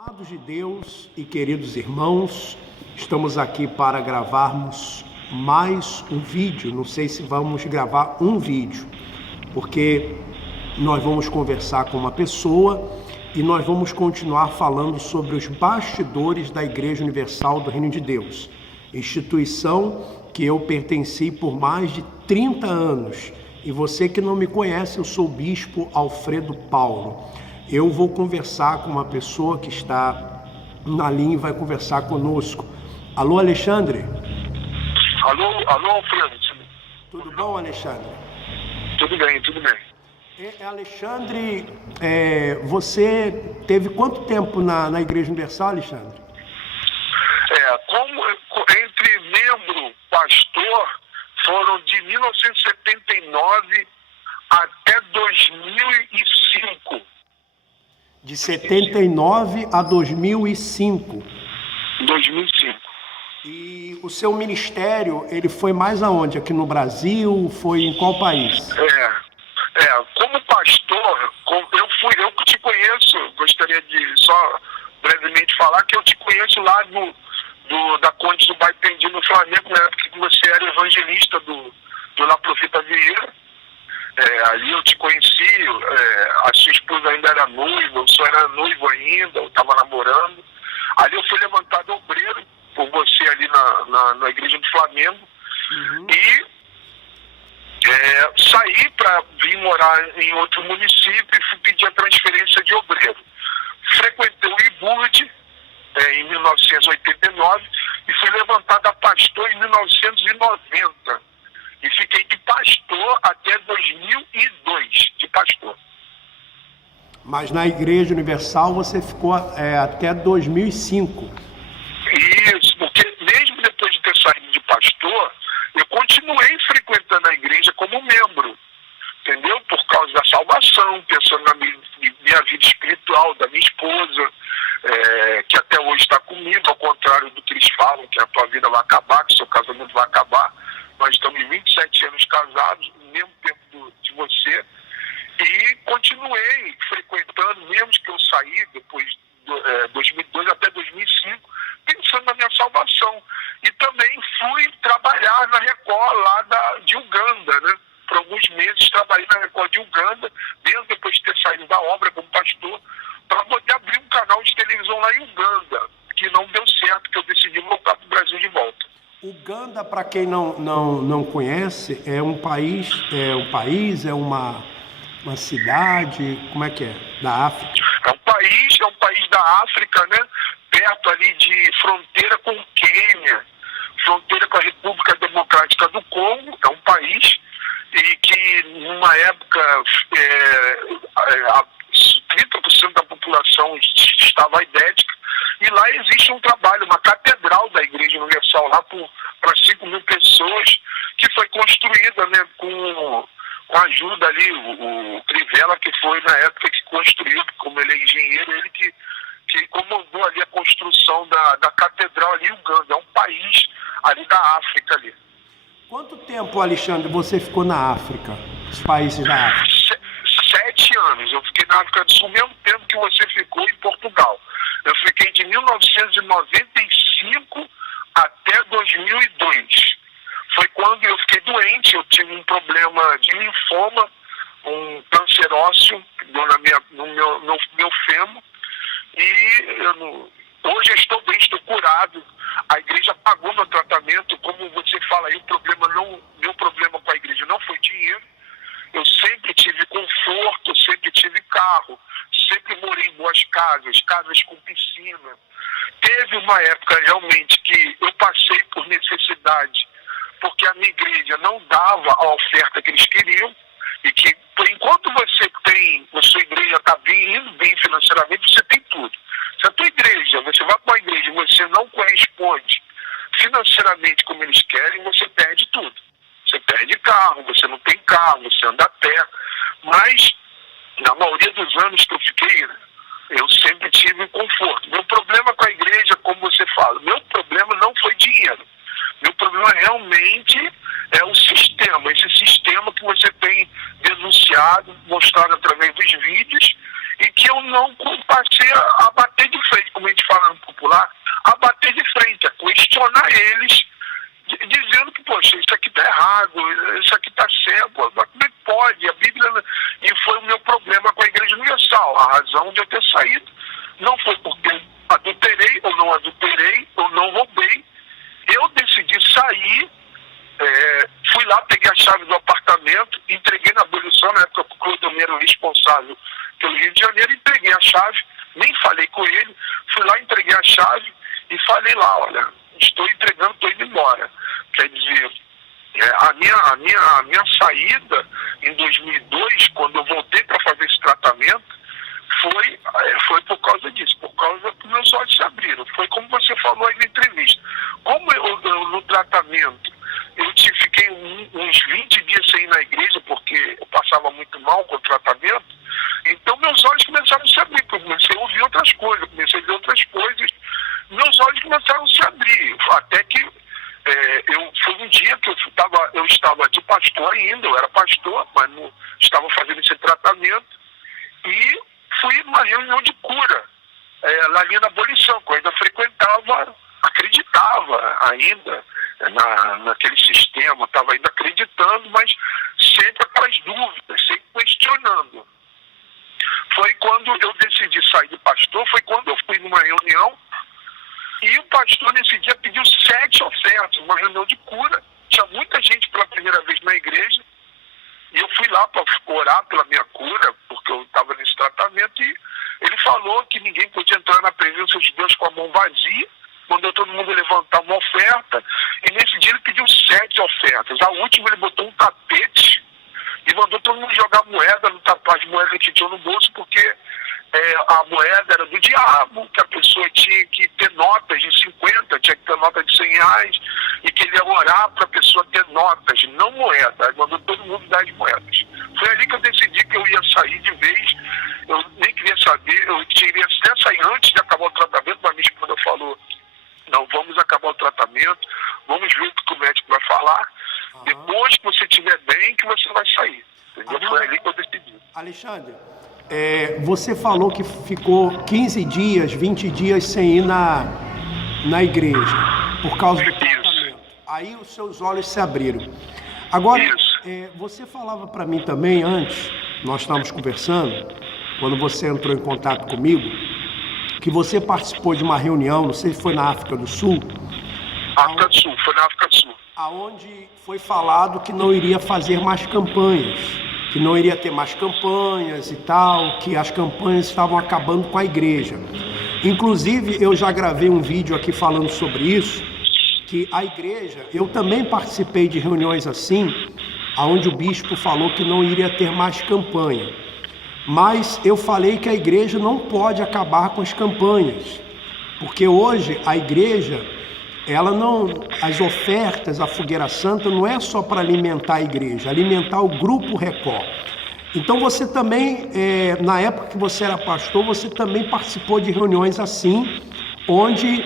Amados de Deus e queridos irmãos, estamos aqui para gravarmos mais um vídeo. Não sei se vamos gravar um vídeo, porque nós vamos conversar com uma pessoa e nós vamos continuar falando sobre os bastidores da Igreja Universal do Reino de Deus, instituição que eu pertenci por mais de 30 anos. E você que não me conhece, eu sou o Bispo Alfredo Paulo. Eu vou conversar com uma pessoa que está na linha e vai conversar conosco. Alô, Alexandre? Alô, Alfredo. Tudo bom, Alexandre? Tudo bem, tudo bem. Alexandre, você teve quanto tempo na Igreja Universal, Alexandre? Como entre membro, pastor, foram de 1979 até 2005. De 79 a 2005. 2005. E o seu ministério, ele foi mais aonde? Aqui no Brasil? Foi em qual país? Como pastor, eu que te conheço, gostaria de só brevemente falar que eu te conheço lá da Conde do Baipendi no Flamengo, na época que você era evangelista do La Profeta Vieira. Ali eu te conheci, a sua esposa ainda era noiva, eu só era noivo ainda, eu estava namorando. Ali eu fui levantado obreiro por você ali na igreja do Flamengo. E saí para vir morar em outro município e fui pedir a transferência de obreiro. Frequentei o IBURD em 1989 e fui levantado a pastor em 1990. E fiquei de pastor até 2002, de pastor. Mas na Igreja Universal você ficou até 2005. Isso, porque mesmo depois de ter saído de pastor, eu continuei frequentando a igreja como membro, entendeu? Por causa da salvação, pensando na minha vida espiritual, da minha esposa, que até hoje está comigo, ao contrário do que eles falam, que a tua vida vai acabar, que o seu casamento vai acabar. Nós estamos 27 anos casados, no mesmo tempo de você, e continuei frequentando, mesmo que eu saí depois de 2002 até 2005, pensando na minha salvação. E também fui trabalhar na Record lá de Uganda, né? Por alguns meses trabalhei na Record de Uganda, mesmo depois de ter saído da obra como pastor, para poder abrir um canal de televisão lá em Uganda, que não deu certo, que eu decidi voltar para o Brasil de volta. Uganda, para quem não conhece, é uma cidade, como é que é? Da África? É um país da África, né? Perto ali de fronteira com o Quênia, fronteira com a República Democrática do Congo. É um país e que, numa época, 30% da população estava aidética. E lá existe um trabalho, uma catedral da Igreja Universal, lá para 5 mil pessoas, que foi construída, né, com a ajuda ali, o Crivella, que foi na época que construiu, como ele é engenheiro, ele que comandou ali a construção da catedral ali em Uganda. É um país ali da África ali. Quanto tempo, Alexandre, você ficou na África? Os países da África? 7 anos. Eu fiquei na África do Sul, o mesmo tempo que você ficou em Portugal. Eu fiquei de 1995 até 2002. Foi quando eu fiquei doente, eu tive um problema de linfoma, um câncer ósseo no meu fêmur. E hoje eu estou bem, estou curado. A igreja pagou meu tratamento. Como você fala aí, meu problema com a igreja não foi dinheiro. Eu sempre tive conforto, sempre tive carro, sempre morei em boas casas com piscina. Teve uma época realmente que eu passei por necessidade, porque a minha igreja não dava a oferta que eles queriam, e que enquanto a sua igreja está indo bem financeiramente, você tem tudo. Se a tua igreja, você vai para uma igreja e você não corresponde financeiramente como eles querem, você perde tudo. Você perde carro, você não tem carro, você anda a pé. Mas, na maioria dos anos que eu fiquei, eu sempre tive conforto. Meu problema com a igreja, como você fala, meu problema não foi dinheiro. Meu problema realmente é o sistema. Esse sistema que você tem denunciado, mostrado através dos vídeos, e que eu não passei a bater de frente. saído. Não foi porque eu adulterei, ou não roubei. Eu decidi sair, fui lá, peguei a chave do apartamento, entreguei na abolição, na época que o Clodomiro era o responsável pelo Rio de Janeiro, entreguei a chave, nem falei com ele, fui lá, entreguei a chave e falei lá, olha, estou entregando, estou indo embora. Quer dizer, a minha saída em 2002, quando eu voltei para fazer esse tratamento, foi por causa disso, por causa que meus olhos se abriram. Foi como você falou aí na entrevista. Como eu no tratamento, eu fiquei uns 20 dias sem ir na igreja, porque eu passava muito mal com o tratamento, então meus olhos começaram a se abrir, porque eu comecei a ouvir outras coisas, comecei a ver outras coisas, meus olhos começaram a se abrir, até que foi um dia que eu estava de pastor ainda, eu era pastor, mas não estava fazendo esse tratamento, e fui numa reunião de cura, lá ali na abolição, que eu ainda frequentava, acreditava ainda naquele sistema, estava ainda acreditando, mas sempre aquelas dúvidas, sempre questionando. Foi quando eu decidi sair de pastor, foi quando eu fui numa reunião, e o pastor nesse dia pediu 7 ofertas, uma reunião de cura, tinha muita gente pela primeira vez na igreja, e eu fui lá para orar pela minha cura, porque eu estava nesse tratamento, e ele falou que ninguém podia entrar na presença de Deus com a mão vazia, mandou todo mundo levantar uma oferta, e nesse dia ele pediu 7 ofertas. A última ele botou um tapete e mandou todo mundo jogar moeda no tapete, moeda que tinha no bolso, porque a moeda era do diabo, que a pessoa tinha que ter notas de 50, tinha que ter nota de 100 reais, e que ele ia orar para a pessoa ter notas, não moeda. Aí mandou todo mundo dar as moedas. Foi ali que eu decidi que eu ia sair de vez, eu nem queria saber, eu queria até sair antes de acabar o tratamento, mas minha esposa falou, não, vamos acabar o tratamento, vamos ver o que o médico vai falar, depois que você estiver bem, que você vai sair. Entendeu? Foi ali que eu decidi. Alexandre, você falou que ficou 15 dias, 20 dias sem ir na igreja, por causa do tratamento. Aí os seus olhos se abriram. Agora, você falava para mim também antes, nós estávamos conversando, quando você entrou em contato comigo, que você participou de uma reunião, não sei se foi na África do Sul. África do Sul, foi na África do Sul. Aonde foi falado que não iria fazer mais campanhas, que não iria ter mais campanhas e tal, que as campanhas estavam acabando com a igreja. Inclusive, eu já gravei um vídeo aqui falando sobre isso, que a igreja, eu também participei de reuniões assim, onde o bispo falou que não iria ter mais campanha. Mas eu falei que a igreja não pode acabar com as campanhas, porque hoje a igreja, as ofertas, a Fogueira Santa não é só para alimentar a igreja, alimentar o Grupo Record. Então você também, na época que você era pastor, você também participou de reuniões assim, onde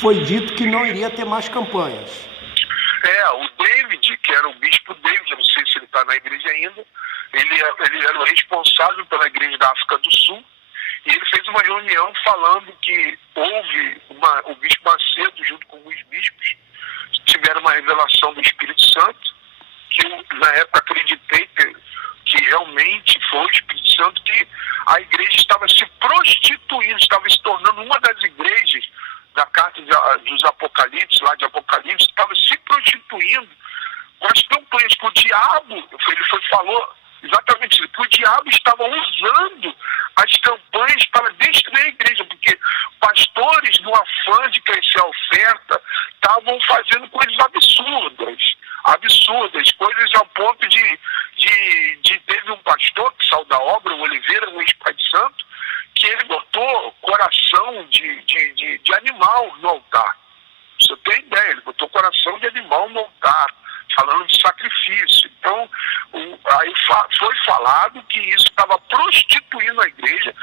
foi dito que não iria ter mais campanhas. O David, que era o bispo David, eu não sei se ele está na igreja ainda, ele era o responsável pela igreja da África do Sul, e ele fez uma reunião falando que houve o bispo Macedo, junto com alguns bispos, tiveram uma revelação do Espírito Santo, que eu, na época, acreditei que realmente foi o Espírito Santo, que a igreja estava se prostituindo, estava se tornando uma das igrejas da carta dos Apocalipse, lá de Apocalipse, estava se prostituindo com as campanhas que o diabo, falou exatamente isso, que o diabo estava usando as campanhas para destruir a igreja, porque pastores, no afã de crescer a oferta, estavam fazendo coisas absurdas, coisas ao ponto de teve um pastor que saiu da obra, o Oliveira, o ex-pai de santo, que ele botou coração de animal no altar. Você tem ideia, ele botou coração de animal no altar, falando de sacrifício. Então, aí foi falado que isso estava prostituindo a igreja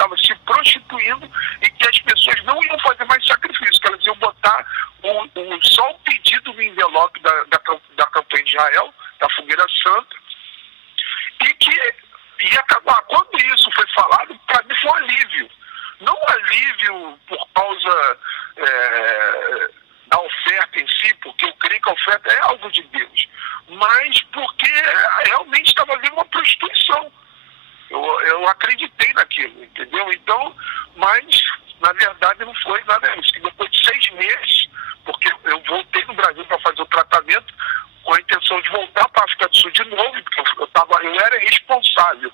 estava se prostituindo e que as pessoas não iam fazer mais sacrifício, que elas iam botar só o pedido no envelope da campanha de Israel, da Fogueira Santa, e que ia acabar. Quando isso foi falado, para mim foi um alívio. Não um alívio por causa da oferta em si, porque eu creio que a oferta é algo de Deus, mas porque realmente estava havendo uma prostituição. Eu acreditei naquilo, entendeu? Então, mas, na verdade, não foi nada disso. E depois de 6 meses, porque eu voltei no Brasil para fazer o tratamento, com a intenção de voltar para a África do Sul de novo, porque eu era responsável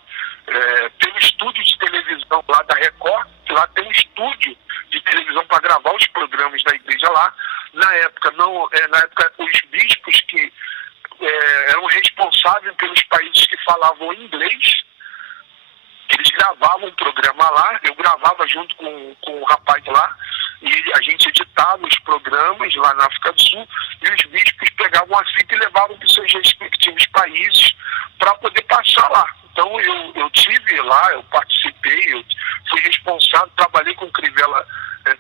pelo estúdio de televisão lá da Record, que lá tem um estúdio de televisão para gravar os programas da igreja lá. Na época, os bispos que eram responsáveis pelos países que falavam inglês, eles gravavam um programa lá, eu gravava junto com o rapaz lá, e a gente editava os programas lá na África do Sul, e os bispos pegavam a fita e levavam para os seus respectivos países para poder passar lá. Então eu tive lá, eu participei, eu fui responsável, trabalhei com o Crivella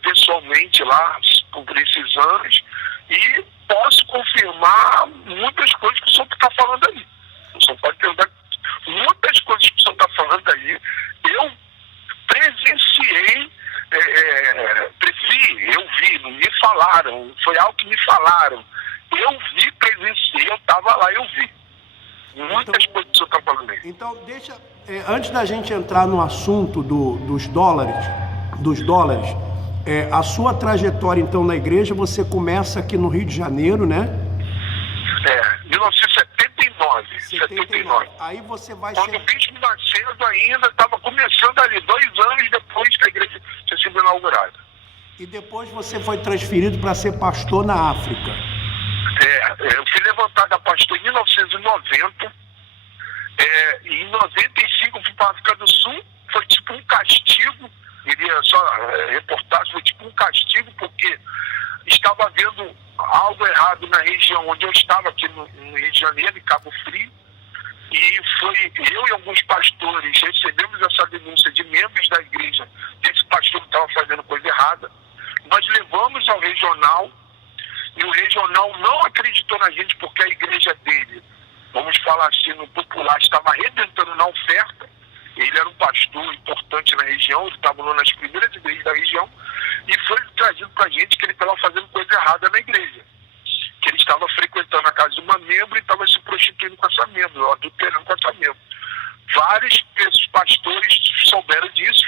pessoalmente lá por esses anos, e posso confirmar muitas coisas que o senhor está falando aí. O senhor pode perguntar muitas coisas que o senhor está falando aí. Eu presenciei, eu vi, não me falaram, foi algo que me falaram. Eu vi, presenciei, eu estava lá, eu vi. Muitas coisas que o senhor está falando aí. Então, antes da gente entrar no assunto dos dólares, a sua trajetória, então, na igreja, você começa aqui no Rio de Janeiro, né? 1979. 79. Aí você vai Quando o Bispo Macedo ainda estava começando ali, 2 anos depois que a igreja tinha sido inaugurada. E depois você foi transferido para ser pastor na África. Eu fui levantado a pastor em 1990. E em 95 eu fui para a África do Sul. Foi tipo um castigo. Iria só reportagem, foi tipo um castigo, porque estava havendo algo errado na região onde eu estava, aqui no Rio de Janeiro, em Cabo Frio, e foi eu e alguns pastores recebemos essa denúncia de membros da igreja que esse pastor estava fazendo coisa errada. Nós levamos ao regional, e o regional não acreditou na gente, porque a igreja dele, vamos falar assim, no popular, estava arrebentando na oferta. Ele era um pastor importante na região, ele estava nas primeiras igrejas da região, e foi trazido para a gente que ele estava fazendo coisa errada na igreja. Que ele estava frequentando a casa de uma membro e estava se prostituindo com essa membro, adulterando com essa membro. Vários pastores souberam disso,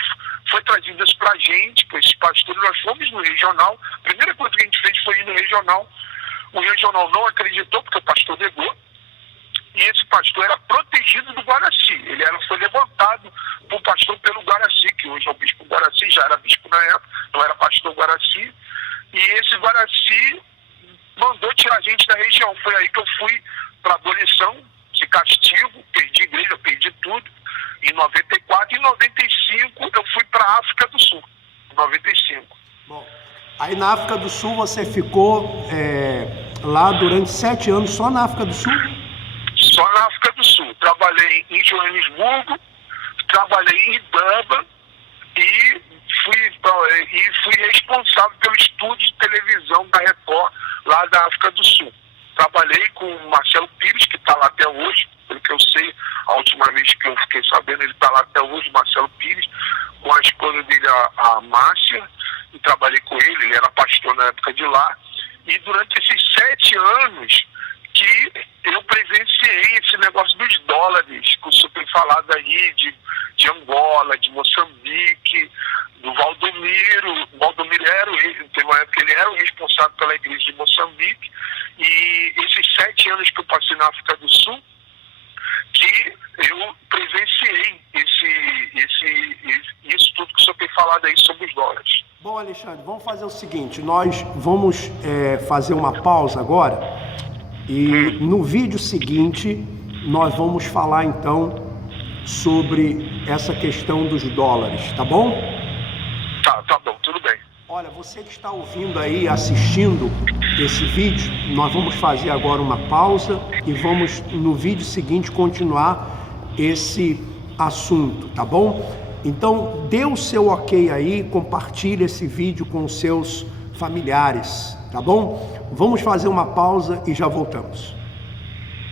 foi trazido isso para a gente, com esses pastores. Nós fomos no regional, a primeira coisa que a gente fez foi ir no regional. O regional não acreditou, porque o pastor negou. E esse pastor era protegido do Guaraci. Ele foi levantado por pastor pelo Guaraci, que hoje é o bispo Guaraci, já era bispo na época, não era pastor Guaraci. E esse Guaraci mandou tirar a gente da região. Foi aí que eu fui para abolição, de castigo, perdi igreja, perdi tudo. Em 94 e em 95 eu fui para a África do Sul. Em 95. Bom, aí na África do Sul você ficou lá durante 7 anos, só na África do Sul? Só na África do Sul. Trabalhei em Joanesburgo, trabalhei em Durban e fui responsável pelo estúdio de televisão da Record lá da África do Sul. Trabalhei com o Marcelo Pires, que está lá até hoje, pelo que eu sei, a última vez que eu fiquei sabendo, ele está lá até hoje, Marcelo Pires, com a esposa dele, a Márcia, e trabalhei com ele era pastor na época de lá. E durante esses 7 anos que eu presenciei esse negócio dos dólares, que o senhor tem falado aí, de Angola, de Moçambique, do Valdomiro. O Valdomiro teve uma época que ele era o responsável pela igreja de Moçambique, e esses 7 anos que eu passei na África do Sul, que eu presenciei isso tudo que o senhor tem falado aí sobre os dólares. Bom, Alexandre, vamos fazer o seguinte, nós vamos fazer uma pausa agora, e no vídeo seguinte nós vamos falar então sobre essa questão dos dólares, tá bom? Tá bom, tudo bem. Olha, você que está ouvindo aí, assistindo esse vídeo, nós vamos fazer agora uma pausa e vamos no vídeo seguinte continuar esse assunto, tá bom? Então dê o seu ok aí, compartilhe esse vídeo com os seus familiares, tá bom? Vamos fazer uma pausa e já voltamos.